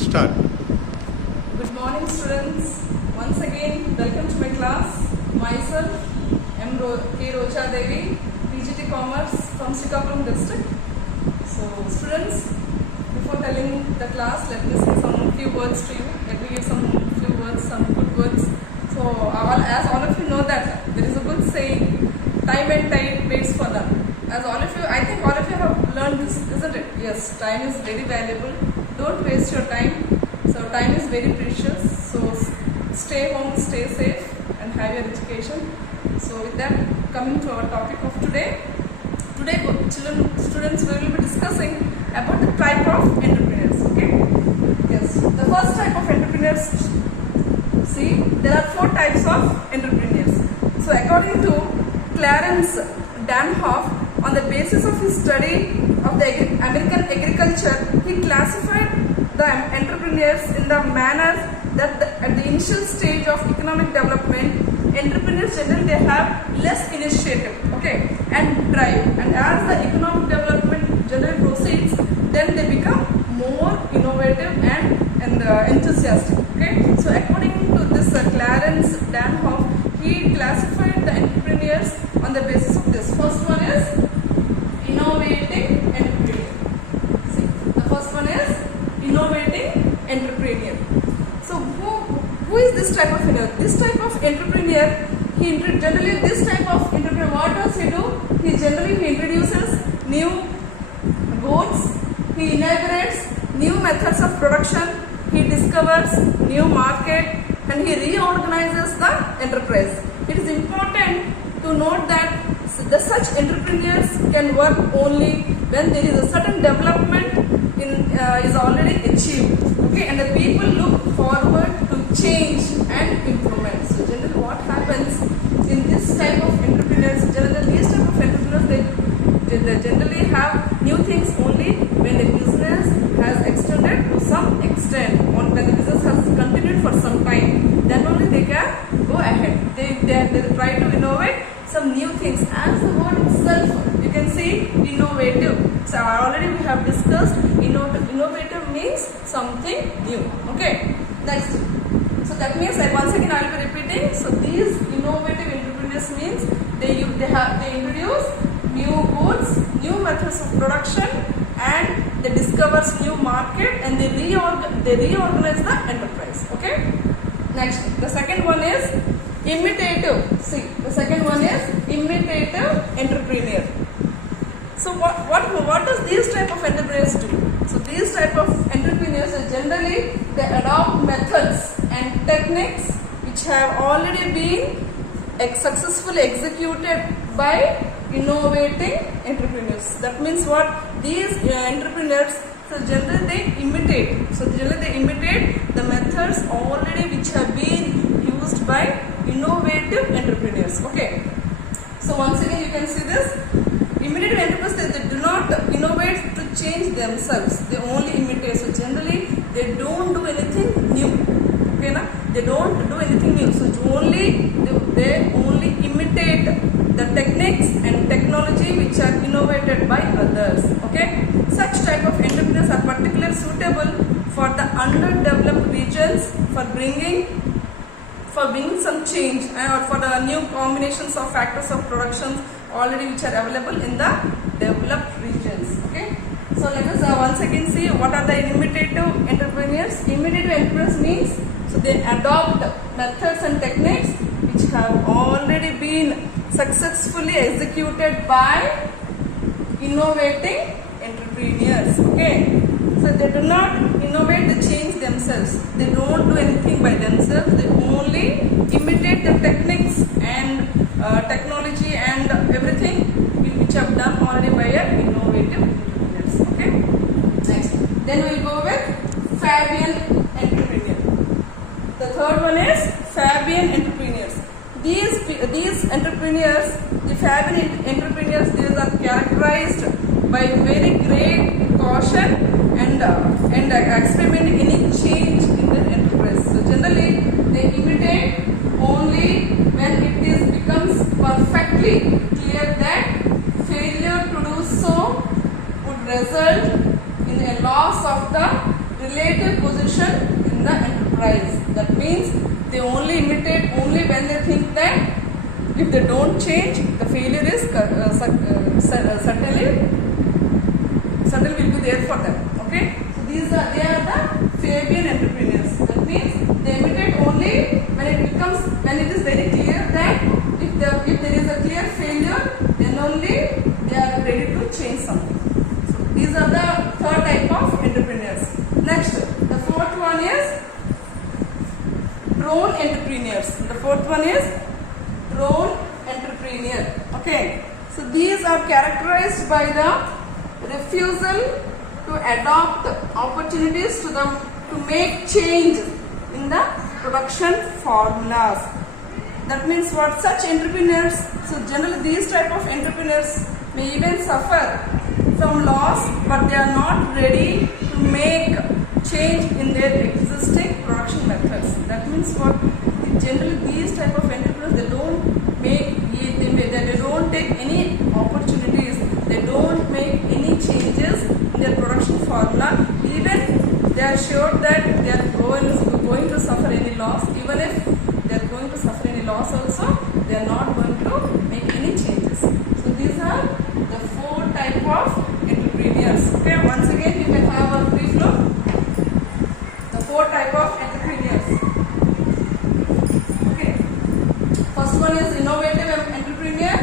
Start. Good morning, students. Once again, welcome to my class. Myself, M. K. Rocha Devi, PGT Commerce from Srikakulam district. So, students, before telling the class, let me say some few words to you. Let me give some few words, some good words. So, as all of you know that there is a good saying, time and tide waits for them. As all of you, I think all of you have learned this, isn't it? Yes, time is very valuable. Don't waste your time. So time is very precious. So stay home, stay safe, and have your education. So with that, coming to our topic of today. Today, students, we will be discussing about the type of entrepreneurs. Okay? Yes. The first type of entrepreneurs. See, there are 4 types of entrepreneurs. So according to Clarence Danhoff, on the basis of his study of the American agriculture, he classified the entrepreneurs in the manner that at the initial stage of economic development, entrepreneurs generally they have less initiative, okay, and drive. And as the economic development generally proceeds, then they become more innovative and enthusiastic. Okay, so according to this Clarence Danhoff, he classified the entrepreneurs on the basis of this. First one is innovating entrepreneur. See, the first one is innovating entrepreneur. So who is this type of entrepreneur? This type of entrepreneur, this type of entrepreneur, what does he do? He introduces new goods, he inaugurates new methods of production, he discovers new market, and he reorganizes the enterprise. It is important to note that such entrepreneurs can work only when there is a certain development is already achieved. Okay, and the people look forward to change and improvement. So generally what happens in this type of entrepreneurs, these type of entrepreneurs, they generally have new things only when the business has extended to some extent, or when the business has continued for some time, then only they can go ahead. They try to innovate some new things. As the word itself, you can see innovative. So already we have discussed innovative means something new. Okay, next. So that means once again I will be repeating. So these innovative entrepreneurs means they introduce new goods, new methods of production, and they discover new market, and they reorganize the enterprise. Okay. Next, the second one is imitative. See, the second one is imitative entrepreneur. So what does these type of entrepreneurs do? So these type of entrepreneurs generally they adopt methods and techniques which have already been successfully executed by innovating entrepreneurs. That means what? These entrepreneurs, so generally they imitate. So generally they imitate the methods already which have been used by innovative entrepreneurs. Okay. So once again you can see this. Imitative entrepreneurs, they do not innovate to change themselves. They only imitate. So generally they don't do anything new. Okay, na? They don't do anything new. So they only imitate the techniques and technology which are innovated by others. Okay. Such type of entrepreneurs are particularly suitable for the underdeveloped regions for bringing some change or for the new combinations of factors of production already which are available in the developed regions. Okay. So let us once again see what are the imitative entrepreneurs. Imitative entrepreneurs means so they adopt methods and techniques which have already been successfully executed by innovating entrepreneurs. Okay. So they do not innovate the change themselves. They don't do anything by themselves. They only imitate the techniques and technology and everything which have done already by an innovative entrepreneurs. Okay. Next. Then we will go with Fabian entrepreneur. The third one is Fabian entrepreneurs. These entrepreneurs, the Fabian entrepreneurs, these are characterized by very great caution and experimenting any change in the enterprise. So generally they imitate only when it becomes perfectly clear that failure to do so would result in a loss of the relative position means they only imitate only when they think that if they don't change, the failure is certainly will be there for them. Okay, so they are the Fabian entrepreneurs. That means they imitate only when it is very clear that if there is a clear failure, then only they are ready to change something. So these are the third type of entrepreneurs. Next, the fourth one is drone entrepreneurs. The fourth one is drone entrepreneur. Okay, so these are characterized by the refusal to adopt opportunities to make change in the production formulas. That means what? Such entrepreneurs, so generally these type of entrepreneurs may even suffer from loss, but they are not ready to make change in their existing production methods. That means what? Generally these type of entrepreneurs, they don't take any opportunities, they don't make any changes in their production formula, even they are sure that they are going to suffer any loss. Even if they are going to suffer any loss also, they are not going to make any changes. So these are the four type of entrepreneurs. Okay, once again you can have a brief look. The four type of entrepreneurs. Okay, first one is innovative entrepreneur.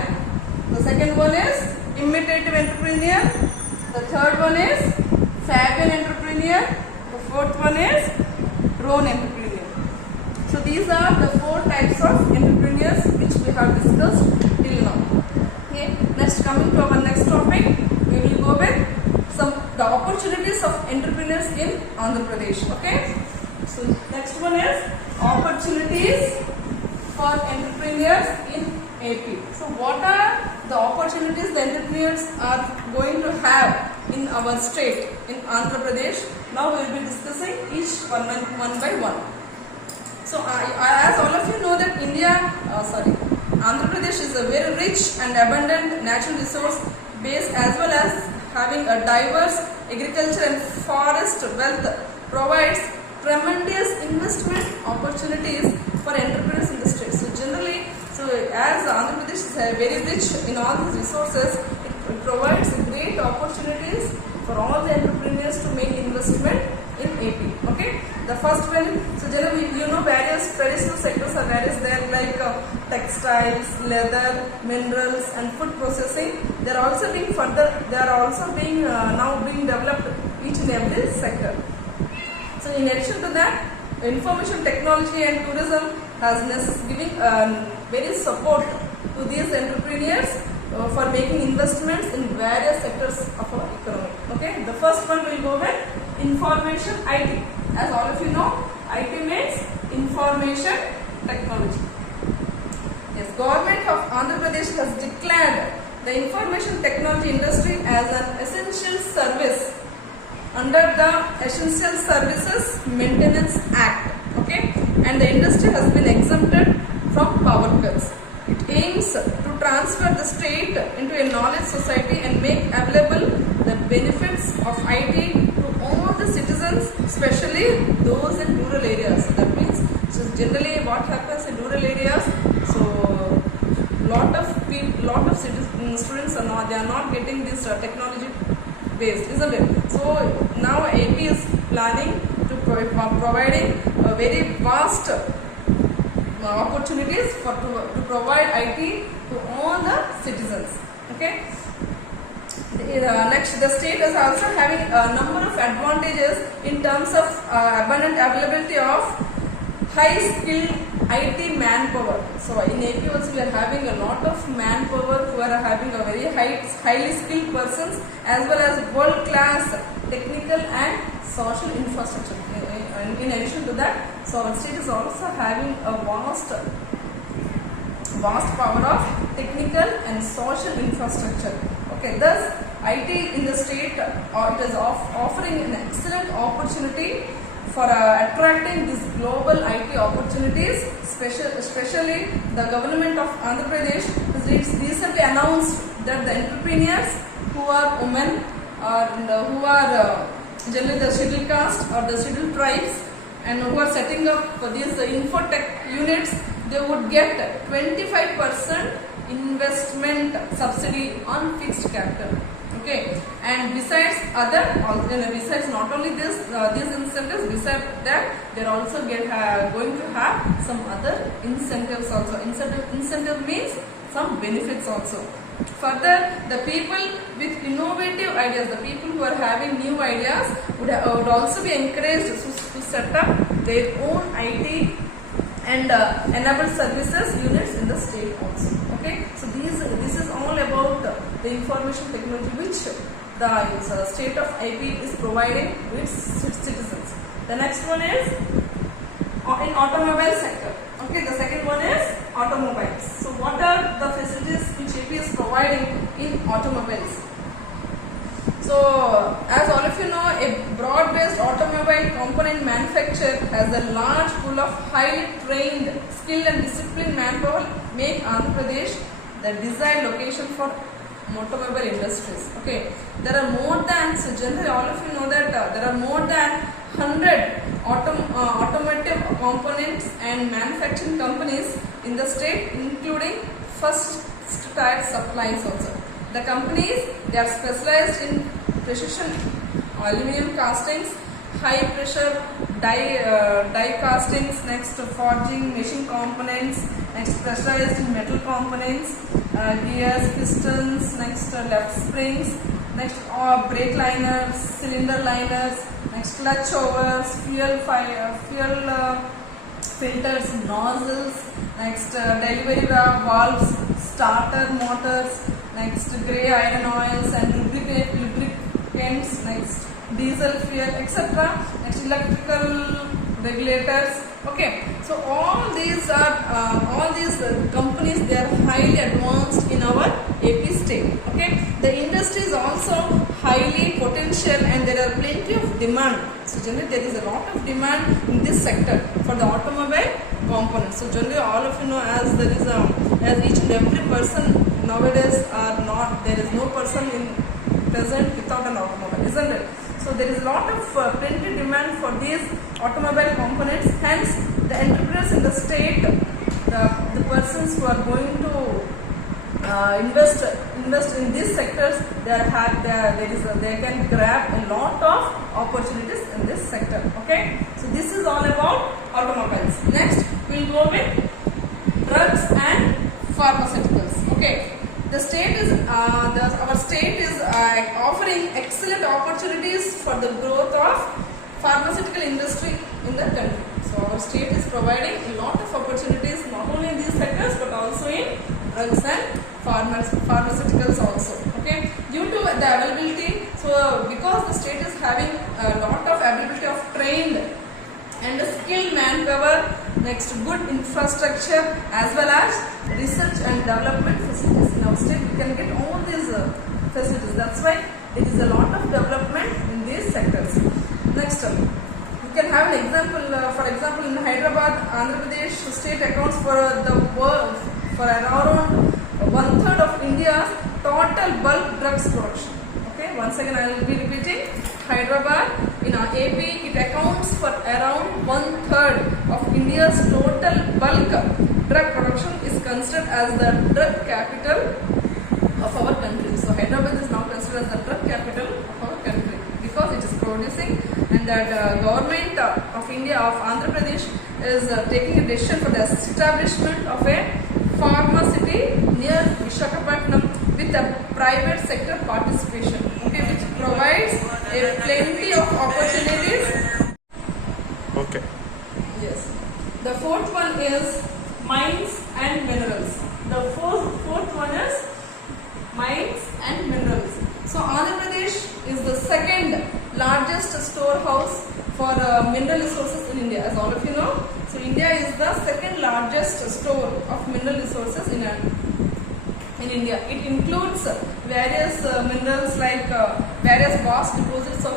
The second one is imitative entrepreneur. The third one is Fabian entrepreneur. The fourth one is drone entrepreneur. So these are the four types of entrepreneurs which we have discussed till now. Okay. Next, coming to our next topic, we will go with the opportunities of entrepreneurs in Andhra Pradesh. Okay. So next one is opportunities for entrepreneurs in AP. So what are the opportunities the entrepreneurs are going to have in our state, in Andhra Pradesh? Now we will be discussing each one by one. So as all of you know that Andhra Pradesh is a very rich and abundant natural resource base, as well as having a diverse agriculture and forest wealth, provides tremendous investment opportunities for entrepreneurs in the state. So generally, as Andhra Pradesh is very rich in all these resources, it provides great opportunities for all the entrepreneurs to make investment in AP. Okay, the first one, so generally various traditional sectors are various there, like textiles, leather, minerals, and food processing. They are also being now being developed each and every sector. So in addition to that, information technology and tourism has giving very support to these entrepreneurs for making investments in various sectors of our economy. Okay, the first one will go with information IT. As all of you know, IT means information technology. Yes, Government of Andhra Pradesh has declared the information technology industry as an essential service under the Essential Services Maintenance Act. Okay, and the industry has been exempted from power cuts. It aims to transfer the state into a knowledge society and make available the benefits of IT to all the citizens, especially those in rural areas. That means, so generally what happens in rural areas, so lot of students are not getting this technology based, isn't it? So now AP is planning to providing a very vast opportunities to provide IT to all the citizens. Okay. Next, the state is also having a number of advantages in terms of abundant availability of high-skilled IT manpower. So in AP also we are having a lot of manpower who are having a very highly skilled persons, as well as world-class technical and social infrastructure. In addition to that, so our state is also having a vast power of technical and social infrastructure. Okay, thus IT in the state it is offering an excellent opportunity for attracting these global IT opportunities. Especially the government of Andhra Pradesh has recently announced that the entrepreneurs who are women and who are generally the scheduled caste or the scheduled tribes, and who are setting up these infotech units, they would get 25% investment subsidy on fixed capital. Okay, and besides besides not only these incentives, besides that they are also going to have some other incentives also. Incentive means some benefits also. Further, the people with innovative ideas, the people who are having new ideas would also be encouraged to set up their own IT and enabled services units in the state also. Okay, so this is all about the information technology which the state of IP is providing to its citizens. The next one is in automobile sector. Okay, the second one is automobiles. So what are the facilities which AP is providing in automobiles? So as all of you know, a broad-based automobile component manufacturer has a large pool of highly trained, skilled and disciplined manpower, make Andhra Pradesh the desired location for automobile industries. Okay, there are more than, so generally all of you know that there are more than 100 automotive components and manufacturing companies in the state, including first tier suppliers also. The companies, they are specialized in precision aluminum castings, high pressure die castings, next forging machine components, next specialized in metal components, gears, pistons, next left springs, next brake liners, cylinder liners, next clutch overs, fuel filters, nozzles, next delivery valves, starter motors, next grey iron oils and lubricants, next diesel fuel, etc. Next electrical regulators. Okay, so all these companies, they are highly advanced in our AP state. Okay, the industry is also highly potential and there are plenty of demand. So generally there is a lot of demand in this sector for the automobile components. So generally all of you know, as there is as each and every person nowadays are not, there is no person in present without an automobile, isn't it? So there is a lot of plenty demand for these automobile components. Hence, the entrepreneurs in the state, the persons who are going to invest in these sectors, they can grab a lot of opportunities in this sector. Okay, so this is all about automobiles. Next, we will go with drugs and pharmaceuticals. Okay. The state is our state is offering excellent opportunities for the growth of pharmaceutical industry in the country. So our state is providing a lot of opportunities not only in these sectors but also in drugs and pharmaceuticals also. Okay, due to the availability, so because the state is having a lot of availability of trained and skilled manpower, next good infrastructure as well as research and development facilities in our state, we can get all these facilities. That's why there is a lot of development in these sectors. Next, we can have an example. For example, in Hyderabad, Andhra Pradesh state accounts for around 1/3 of India's total bulk drugs production. Okay, once again I will be repeating. Hyderabad in our AP, it accounts for around 1/3 of India's total bulk drug production, is considered as the drug capital of our country. So Hyderabad is now considered as the drug capital of our country because it is producing, and that government of India, of Andhra Pradesh, is taking a decision for the establishment of a pharmacy near Visakhapatnam with a private sector participation. Okay, which provides a plenty of opportunities. Okay. Yes. The fourth one is mines and minerals. The fourth one is mines and minerals. So Andhra Pradesh is the second largest storehouse for mineral resources in India, as all of you know. So India is the second largest store of mineral resources in India. It includes various minerals like various vast deposits of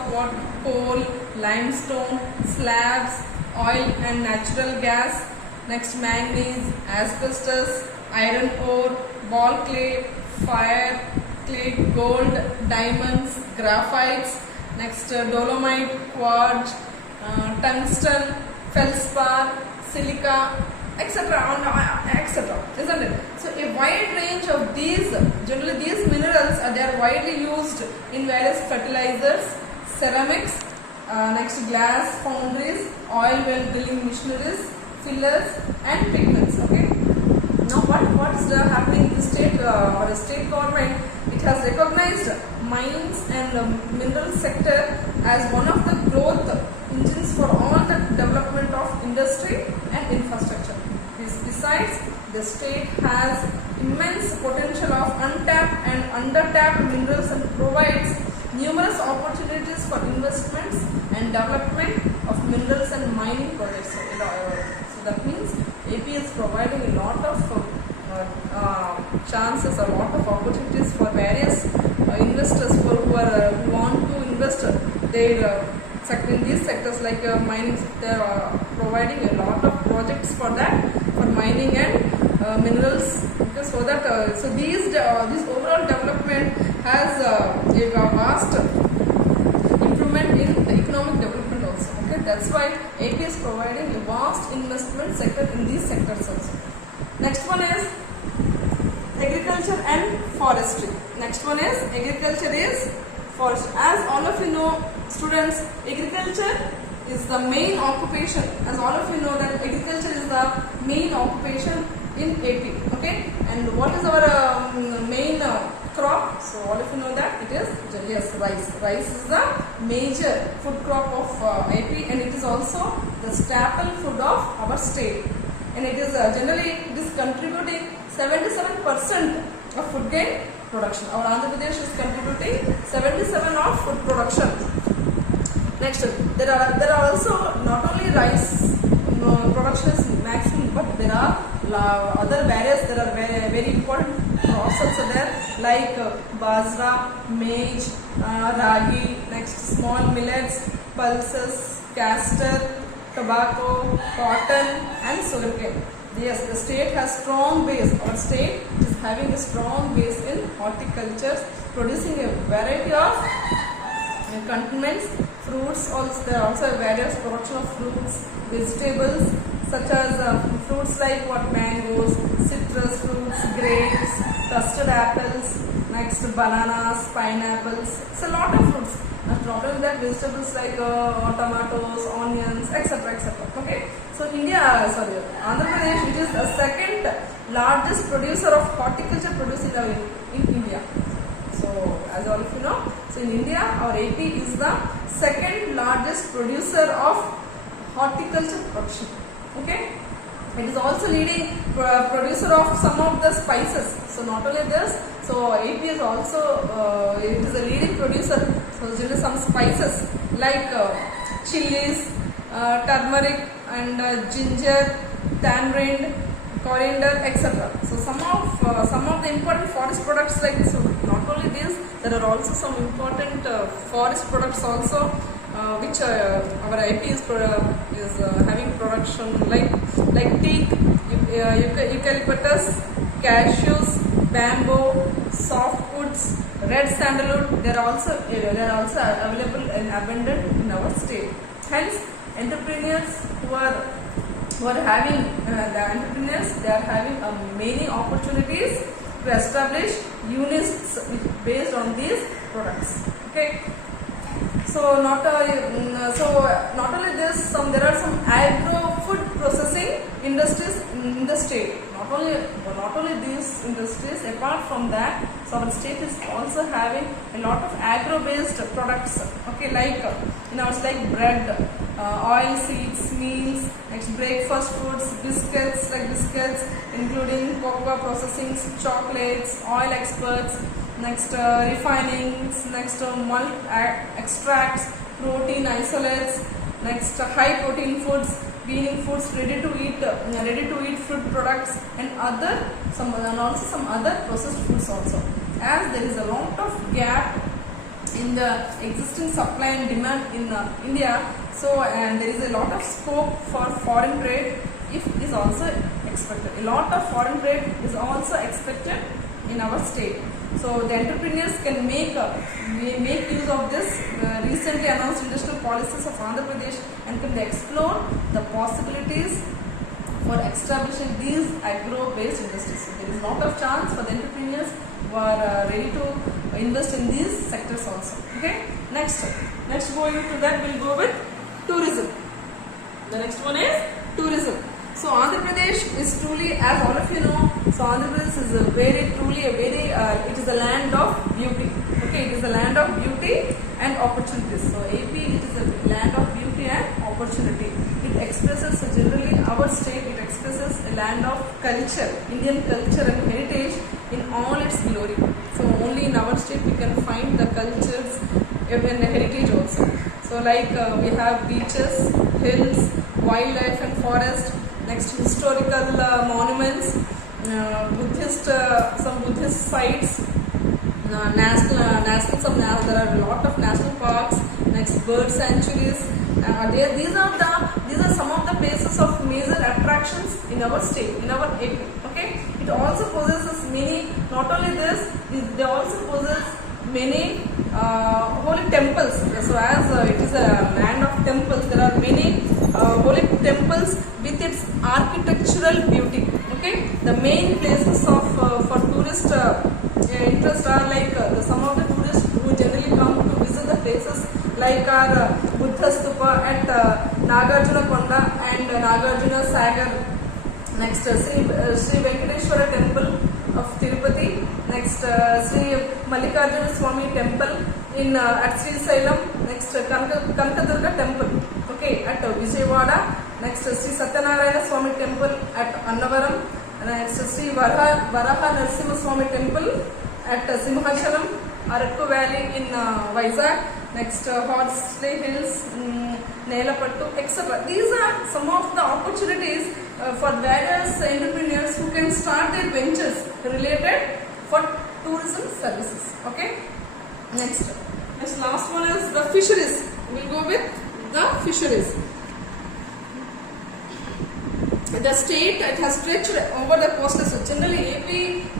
coal, limestone, slabs, oil and natural gas, next manganese, asbestos, iron ore, ball clay, fire clay, gold, diamonds, graphites, next dolomite, quartz, tungsten, feldspar, silica, etc. etc. Isn't it? So a wide range of these, generally these minerals, they are widely used in various fertilizers, ceramics, next glass foundries, oil well drilling machineries, fillers and pigments. Okay. Now what is happening in the state or a state government? It has recognized mines and mineral sector as one of the growth engines for all the development of industry and infrastructure. Besides, the state has immense potential of untapped and undertapped minerals and provides numerous opportunities for investments and development of minerals and mining projects. So that means AP is providing a lot of chances, a lot of opportunities for various investors who want to invest their in these sectors like mining. They are providing a lot of projects for that, for mining and minerals. Okay, so that this overall development has a vast improvement in the economic development also. Okay, that's why AP is providing a vast investment sector in these sectors also. Next one is agriculture and forestry. Next one is agriculture is forestry. As all of you know, students, agriculture is the main occupation. As all of you know that agriculture is the main occupation in AP. Okay, and what is our main crop? So all of you know that it is, yes, rice. Rice is the major food crop of AP, and it is also the staple food of our state. And it is generally it is contributing 77% of food grain production. Our Andhra Pradesh is contributing 77% of food production. Next, there are also not only rice production is maximum, but there are other various. There are very important crops also there, like bajra, maize, ragi. Next, small millets, pulses, castor, tobacco, cotton and sugarcane. Yes, the state has strong base. Our state is having a strong base in horticulture, producing a variety of condiments, fruits. Also, there are also various production of fruits, vegetables such as fruits like mangoes, citrus fruits, grapes, custard apples, next bananas, pineapples. It's a lot of fruits. Not only that, vegetables like tomatoes, onions, etc. etc. Okay. So Andhra Pradesh, it is the second largest producer of horticulture produce in India. So as all of you know, so in India our AP is the second largest producer of horticulture production. Okay. It is also leading producer of some of the spices. So not only this, so AP is also it is a leading producer. So generally some spices like chilies, turmeric and ginger, tamarind, coriander, etc. So some of the important forest products like this. So not only this, there are also some important forest products also which our AP is having production like teak, eucalyptus, cashews, bamboo, softwoods, red sandalwood. They are also available and abundant in our state. Hence, entrepreneurs who are having they are having many opportunities to establish units based on these products. Okay. So not only this, there are some agro food processing industries in the state. Not only these industries. Apart from that, so our state is also having a lot of agro-based products. Okay, like like bread, oil seeds, meals, next breakfast foods, biscuits, including cocoa processing, chocolates, oil experts. Next refinings, next malt extracts, protein isolates, next high protein foods, weaning foods, ready to eat food products, and also some other processed foods also. As there is a lot of gap in the existing supply and demand in India, so and there is a lot of scope for foreign trade is also expected. A lot of foreign trade is also expected in our state. So the entrepreneurs can make use of this recently announced industrial policies of Andhra Pradesh and can explore the possibilities for establishing these agro-based industries. So there is a lot of chance for the entrepreneurs who are ready to invest in these sectors also. Okay. Next going to that, we'll go with tourism. The next one is tourism. So Andhra Pradesh is truly, as all of you know, so Andhra Pradesh is it is a land of beauty. Okay, it is a land of beauty and opportunities. So AP, it is a land of beauty and opportunity. It expresses, so generally our state, it expresses a land of culture, Indian culture and heritage in all its glory. So only in our state we can find the cultures and the heritage also. So like we have beaches, hills, wildlife and forest. Next, historical monuments, some Buddhist sites, there are a lot of national parks. Next, bird sanctuaries. These are some of the places of major attractions in our state, in our AP. Okay, it also possesses many. Not only this, they also possess many holy temples. So as it is a land of temples, there are many holy temples with its architectural beauty. Okay, the main places of for tourist interest are like some of the tourists who generally come to visit the places like our Buddha Stupa at Nagarjuna Konda and Nagarjuna Sagar. Next, Sri Venkateshwara Temple of Tirupati. Next, Sri Mallikarjuna Swami Temple at Sri Salem. Next, Kanakadurga Temple. Okay, at Vijayawada. Next, Sri Satyanarayana Swami Temple at Annavaram. Next, Sri Varaha Narasimha Swami Temple at Simhachalam, Arakku Valley in Vizag. Next, Horsley Hills, Nelapattu, etc. These are some of the opportunities for various entrepreneurs who can start their ventures related for tourism services. Okay. Next last one is the fisheries. We'll go with the fisheries. The state, it has stretched over the coastal. So generally AP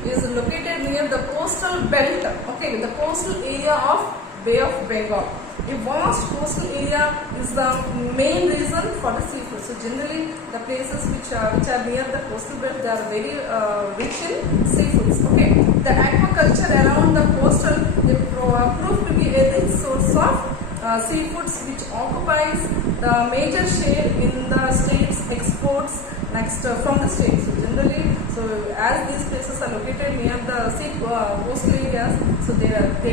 is located near the coastal belt. Okay, the coastal area of Bay of Bengal. A vast coastal area is the main reason for the seafood. So generally the places which are near the coastal belt, they are very rich in seafoods. Okay, the aquaculture around the coastal, they prove to be a rich source of seafoods which occupies the major share in the state's exports. Next, from the state. So generally, as these places are located near the coastal areas, so they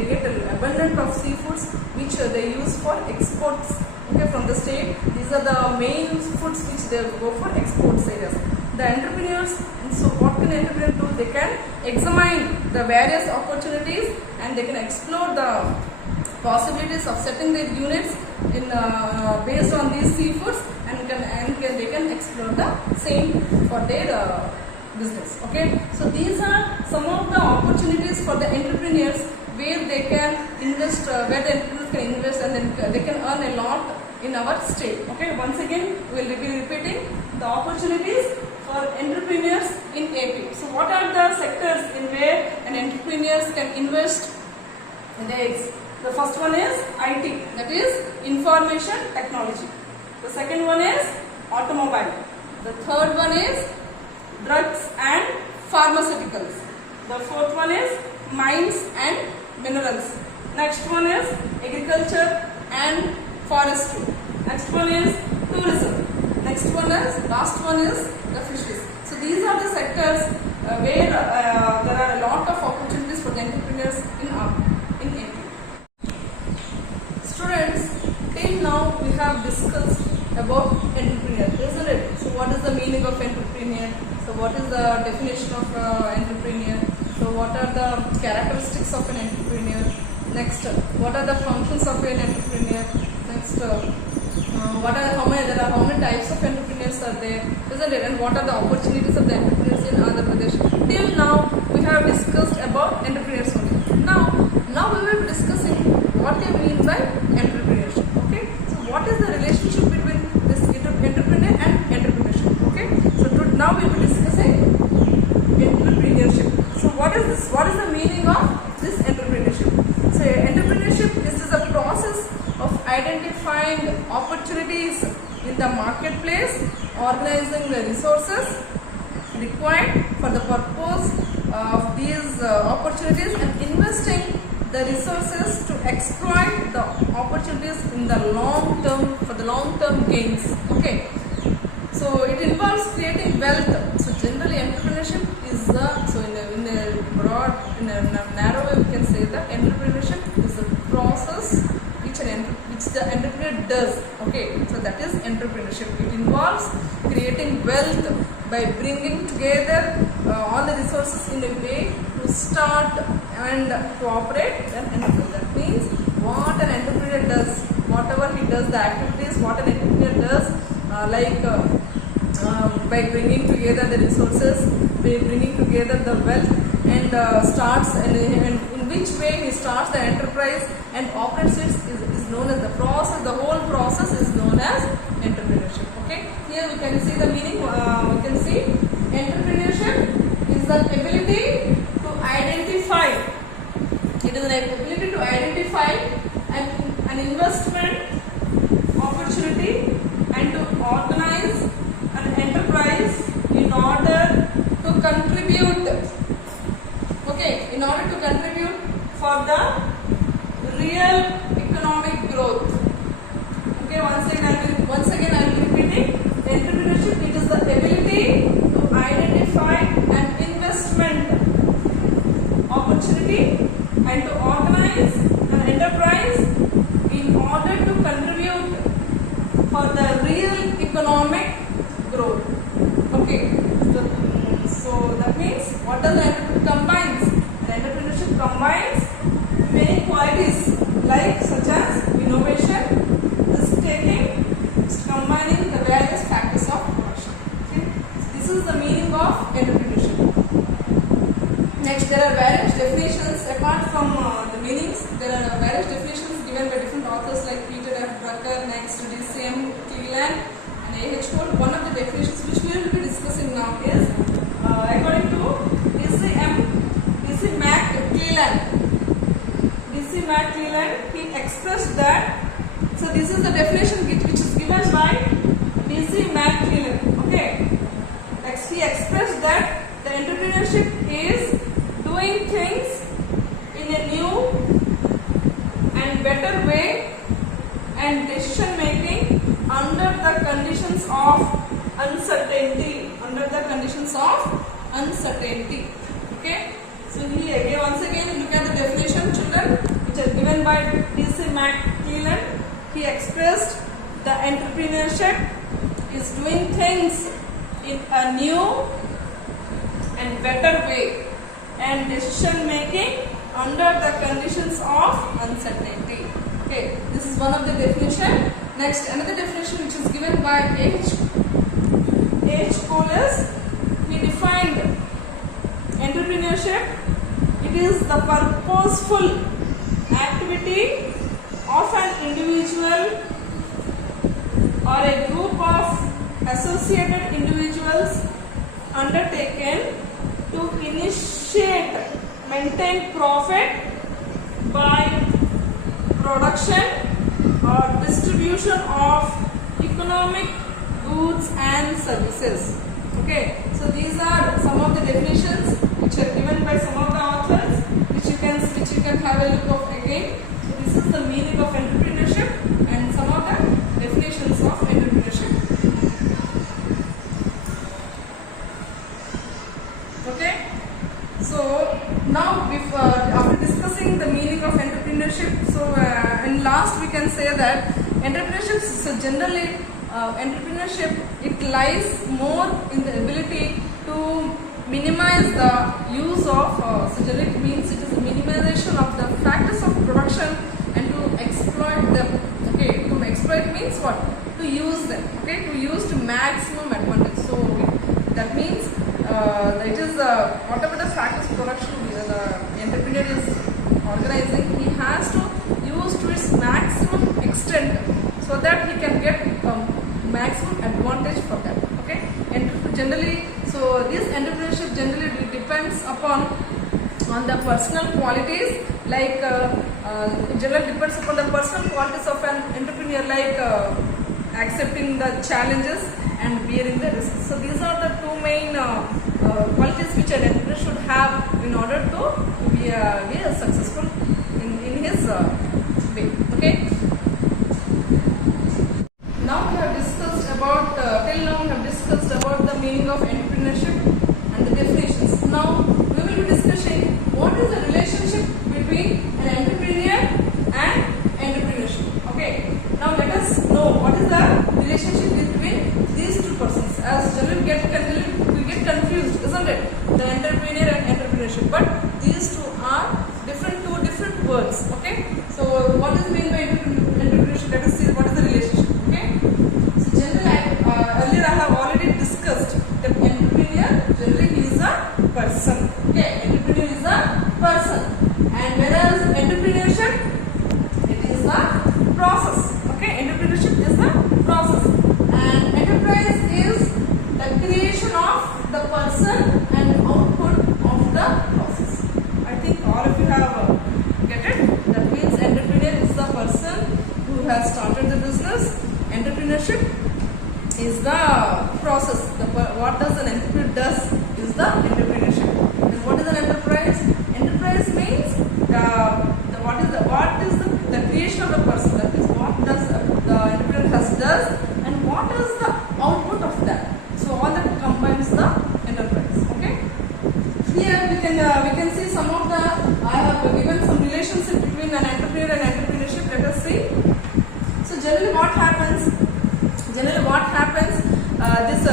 get an abundance of seafoods which they use for exports. Okay, from the state, these are the main foods which they go for exports areas. The entrepreneurs, so what can the entrepreneur do? They can examine the various opportunities and they can explore the possibilities of setting their units in based on these seafoods and they can explore the same for their business. Okay, so these are some of the opportunities for the entrepreneurs where they can invest, where the entrepreneurs can invest and then they can earn a lot in our state. Okay, once again we will be repeating the opportunities for entrepreneurs in AP. So what are the sectors in where an entrepreneurs can invest in the The first one is IT, that is information technology. The second one is automobile. The third one is drugs and pharmaceuticals. The fourth one is mines and minerals. Next one is agriculture and forestry. Next one is tourism. Last one is the fisheries. So these are the sectors where there are a lot of opportunities for the entrepreneurs in AP. Students, till now we have discussed about entrepreneur, isn't it? So what is the meaning of entrepreneur? So what is the definition of entrepreneur? So what are the characteristics of an entrepreneur? Next, what are the functions of an entrepreneur? Next, how many types of entrepreneurs are there, isn't it? And what are the opportunities of the entrepreneurs in Andhra Pradesh? Till now we have discussed about entrepreneurs only. Now we will be discussing what they mean by entrepreneurship. Okay, so what is the relationship between this entrepreneur and entrepreneurship? Okay, so now we will be discussing entrepreneurship. So what is this? What is the resources required for the purpose of these opportunities and investing the resources to exploit the opportunities in the long term for the long term gains. Okay, so it involves creating wealth. So generally entrepreneurship is in a narrow way we can say that entrepreneurship is a process which the entrepreneur does. Okay, so that is entrepreneurship. It involves creating wealth by bringing together all the resources in a way to start and to operate an entrepreneur. That means what an entrepreneur does, whatever he does, the activities what an entrepreneur does, by bringing together the resources, by bringing together the wealth, and starts and in which way he starts the enterprise and operates it is known as the process. The whole process is known as entrepreneurship. Okay, here we can see the meaning. We can see entrepreneurship is the ability to identify. It is an ability to identify an investment opportunity and to organize an enterprise in order to contribute. Okay, in order to contribute for the real economic growth. Okay, once again I will be repeating. Entrepreneurship, it is the ability to identify an investment opportunity and to organize an enterprise in order to contribute for the real economic growth. Okay, so that means what does entrepreneurship combines? An entrepreneurship combines many qualities like such as innovation, risk taking, combining the various factors of production. Okay, so this is the meaning of entrepreneurship. Next, there are various definitions apart from the meanings. There are various definitions given by different authors like Peter F. Drucker, next DCM Cleland, and A.H. Cole. One of the definitions which we will be discussing now is according to D.C. Mac Cleland, he expressed that. So this is the definition which is given by D.C. Mac Cleland. Okay, he expressed that the entrepreneurship is doing things in a new and better way and decision making under the conditions of uncertainty. Okay, so here once again look at the definition, children, which are given by D.C. Mac Cleland. He expressed the entrepreneurship is doing things in a new and better way and decision making under the conditions of uncertainty. Okay, this is one of the definition. Next, another definition which is given by H. Cole is, he defined entrepreneurship. It is the purposeful activity of an individual or a group of associated individuals undertaken to initiate, maintain profit by production or distribution of economic goods and services. Okay, so these are some of the definitions which are given by some of the authors, which you can have a look of again. So this is the meaning of entrepreneurship and some of the definitions of entrepreneurship. Okay, so now after discussing the meaning of entrepreneurship, so and last we can say that entrepreneurship, so generally entrepreneurship, it lies more in the ability to minimize the use of, so generally it means it is the minimization of the factors of production and to exploit them. Okay, to exploit means what? To use them. Okay, to use to maximum advantage. So that means it is whatever the factors of production the entrepreneur is organizing, he has to use to its maximum extent so that he can get maximum advantage from that. Okay, and generally, so this entrepreneurship generally depends upon on the personal qualities, like it generally depends upon the personal qualities of an entrepreneur, like accepting the challenges and bearing the risks. So these are the two main qualities which an entrepreneur should have in order to be a successful in his way. Okay. Now we have discussed about till now we have discussed about the meaning of entrepreneurship and the definitions. Now we will be discussing what is the relationship between an entrepreneur and entrepreneurship. Okay. Now let us know what is the relationship between these two persons. As generally we get confused, isn't it? The entrepreneur and entrepreneurship. But these two are two different words. Okay. So what is meant by entrepreneurship? Let us see what is the relationship. Okay. So generally, earlier I have already discussed that entrepreneur generally he is a person. Okay. Entrepreneur is a person, and whereas entrepreneurship it is a process. Okay. Entrepreneurship is the process, and enterprise is the creation of the person and output of the process. I think all of you have get it. That means entrepreneur is the person who has started the business. Entrepreneurship is the process. What does an entrepreneur does is the entrepreneurship. And what is an enterprise? Enterprise means what is the creation of the person. That is what does the entrepreneur does and what is the output of that. So all that combines the enterprise. Okay. Here we can see some of the I have given some relationship between an entrepreneur and entrepreneurship. Let us see. So generally what happens? This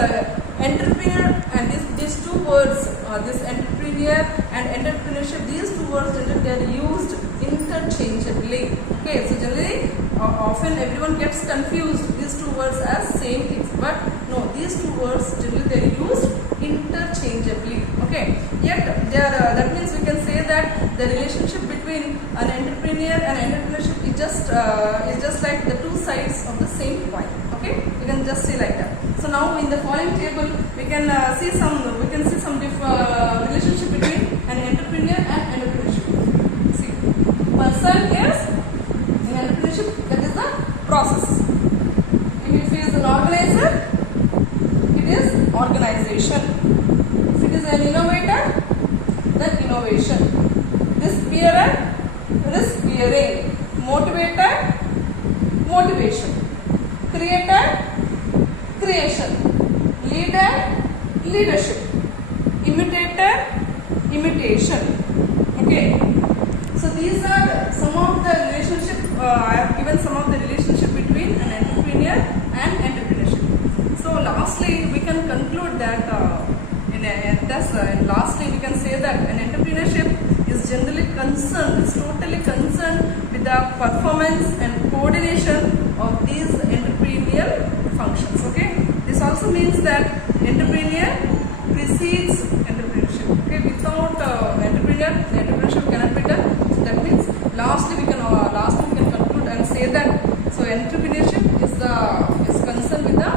entrepreneur and these two words, this entrepreneur and entrepreneurship, these two words generally they are used interchangeably. Okay, so generally often everyone gets confused these two words as same things, but no, these two words generally they are used interchangeably. Okay, yet they are, that means we can say that the relationship between an entrepreneur and entrepreneurship is just like the two sides of the same coin. Okay, you can just see like that. So now in the following table we can see some relationship between an entrepreneur and entrepreneurship. See, person is in entrepreneurship, that is the process. If it is an organizer, it is organization. If it is an innovator, then innovation. Risk bearer, risk bearing. Motivator, motivation. Creator, creation. Leader, leadership. Imitator, imitation. Okay. So these are some of the relationship. I have given some of the relationship between an entrepreneur and entrepreneurship. So lastly, we can conclude that lastly we can say that an entrepreneurship is generally concerned, is totally concerned with the performance and coordination of these entrepreneurial functions. Okay, this also means that entrepreneur precedes entrepreneurship. Okay, without entrepreneur, the entrepreneurship cannot be done. That means lastly we can conclude and say that so entrepreneurship is concerned with the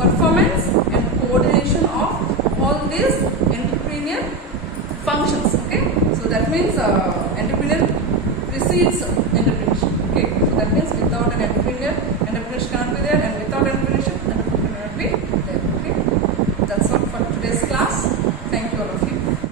performance and coordination of all these entrepreneurial functions. Okay, so that means entrepreneur precedes entrepreneurship. Okay, so that means without an entrepreneur, entrepreneurship cannot be there.